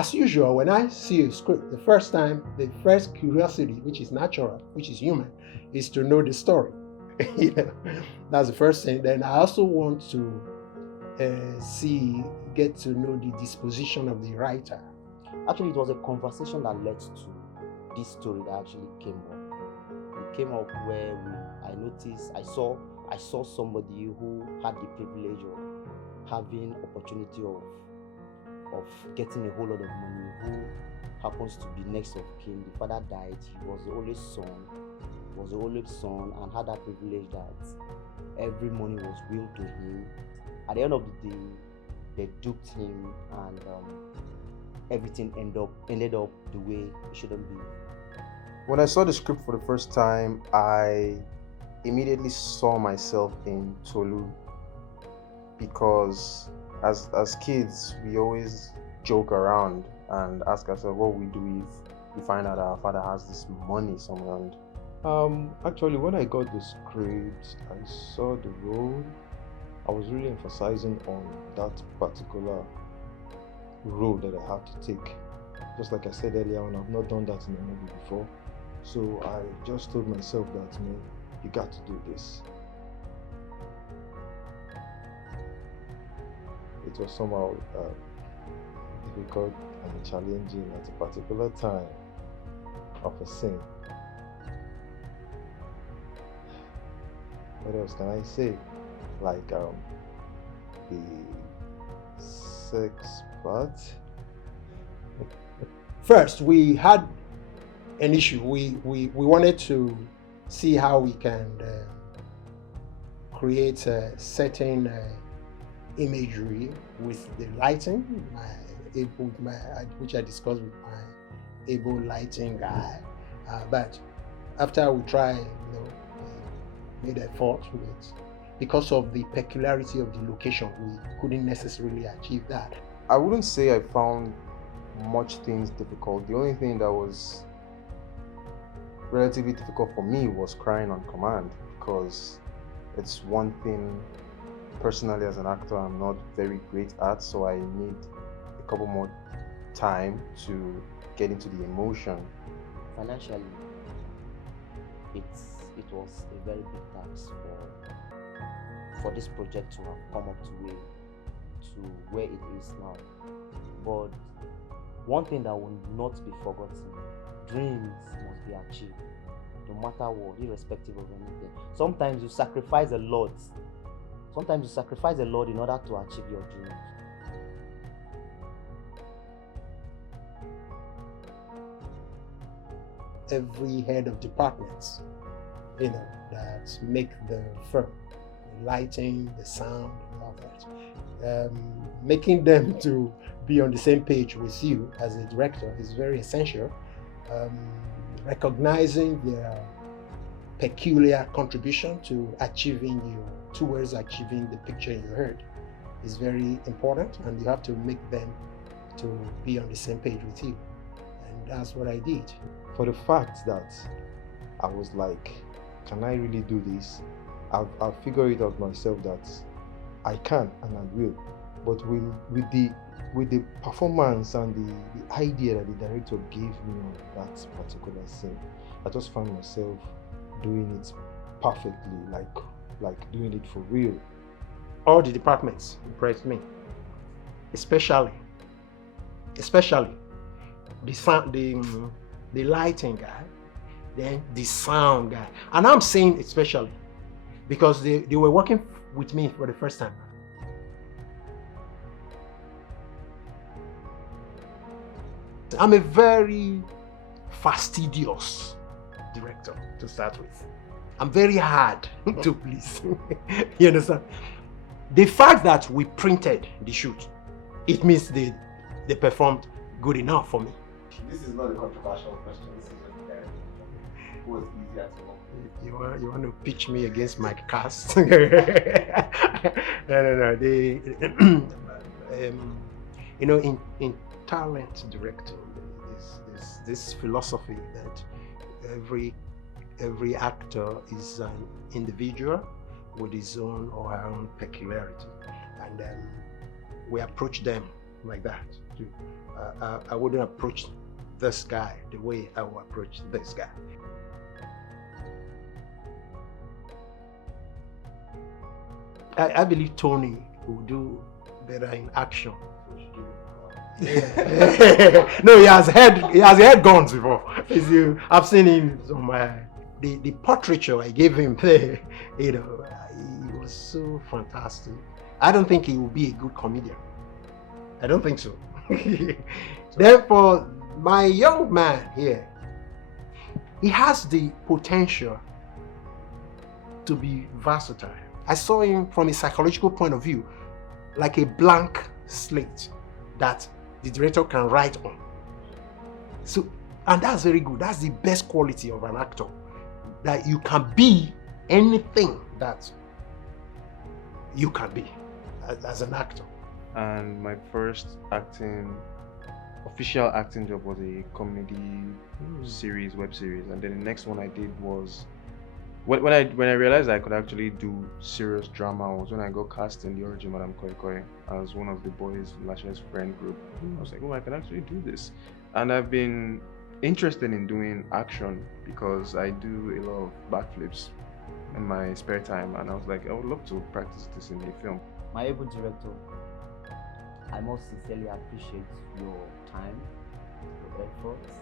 As usual, when I see a script, the first curiosity, which is natural, which is human, is to know the story. You know, that's the first thing. Then I also want to get to know the disposition of the writer. Actually, it was a conversation that led to this story that actually came up. It came up where I saw somebody who had the privilege of having opportunity of getting a whole lot of money, who happens to be next of kin. The father died, he was the only son, and had that privilege that every money was willed to him. At the end of the day, they duped him, and everything ended up the way it shouldn't be. When I saw the script for the first time, I immediately saw myself in Tolu, because as kids, we always joke around and ask ourselves what we do if we find out our father has this money somewhere. Actually, when I got the script, I saw the role. I was really emphasizing on that particular role that I had to take. Just like I said earlier on, I've not done that in a movie before. So I just told myself that, man, you got to do this. It was somehow difficult and challenging at a particular time of a scene. What else can I say? Like the sex part. First, we had an issue. We wanted to see how we can create a certain imagery with the lighting, which I discussed with my able lighting guy. But after we tried, we made effort with it. Because of the peculiarity of the location, we couldn't necessarily achieve that. I wouldn't say I found much things difficult. The only thing that was relatively difficult for me was crying on command, because it's one thing personally as an actor I'm not very great at, so I need a couple more time to get into the emotion. Financially, it was a very big task for this project to have come up to where it is now. But one thing that will not be forgotten: dreams must be achieved, no matter what, irrespective of anything. Sometimes you sacrifice a lot. In order to achieve your dreams. Every head of departments, that make the film, the lighting, the sound, and all that. Making them to be on the same page with you as a director is very essential. Recognizing their peculiar contribution towards achieving the picture in your head is very important, and you have to make them to be on the same page with you. And that's what I did. For the fact that I was like, can I really do this? I'll figure it out myself that I can and I will. But with the performance and the idea that the director gave me on that particular scene, I just found myself doing it perfectly, like doing it for real. All the departments impressed me, especially the sound, the lighting guy, then the sound guy. And I'm saying especially because they were working with me for the first time. I'm a very fastidious director to start with. I'm very hard to please. You understand? The fact that we printed the shoot, it means they performed good enough for me. This is not a controversial question. This is just a direct question. Who was easier to work with? You want to pitch me against my cast? No. In talent directing, there's this philosophy that every actor is an individual with his own or her own peculiarity, and we approach them like that. I wouldn't approach this guy the way I will approach this guy. I believe Tony will do better in action. No, he has had guns before. I've seen him on the portraiture I gave him there. He was so fantastic. I don't think he will be a good comedian. I don't think so. Therefore, my young man here, he has the potential to be versatile. I saw him from a psychological point of view, like a blank slate that the director can write on. So, and that's very good. That's the best quality of an actor, that you can be anything that you can be as an actor. And my first official acting job was a comedy series, web series, and then the next one I did was when I realized I could actually do serious drama was when I got cast in The Origin Madam Koi Koi as one of the boys in Lasha's friend group. I was like, oh, I can actually do this. And I've been interested in doing action because I do a lot of backflips in my spare time, and I was like, I would love to practice this in a film. My able director, I most sincerely appreciate your time, your efforts,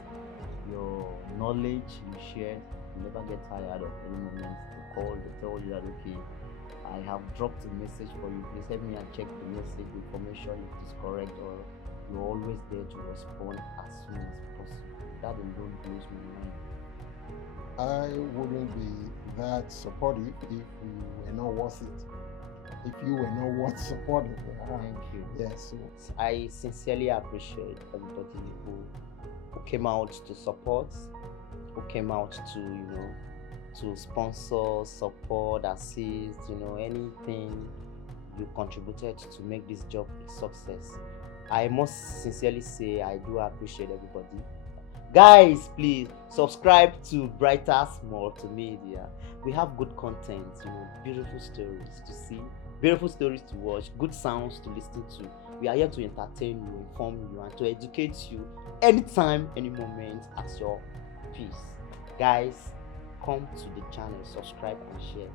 your knowledge you shared. You never get tired of any moment to call to tell you that, okay, I have dropped a message for you, please help me and check the message, the information if it is correct, or you're always there to respond as soon as possible. That alone blows my mind. I wouldn't be that supportive if you were not worth it. If you were not worth supporting. Thank you. Yes. I sincerely appreciate everybody who came out to support, who came out to sponsor, support, assist, anything you contributed to make this job a success. I must sincerely say I do appreciate everybody. Guys, please subscribe to Brighter Multimedia. We have good content, beautiful stories to see, beautiful stories to watch, good sounds to listen to. We are here to entertain you, inform you, and to educate you anytime, any moment at your peace. Guys, come to the channel, subscribe and share.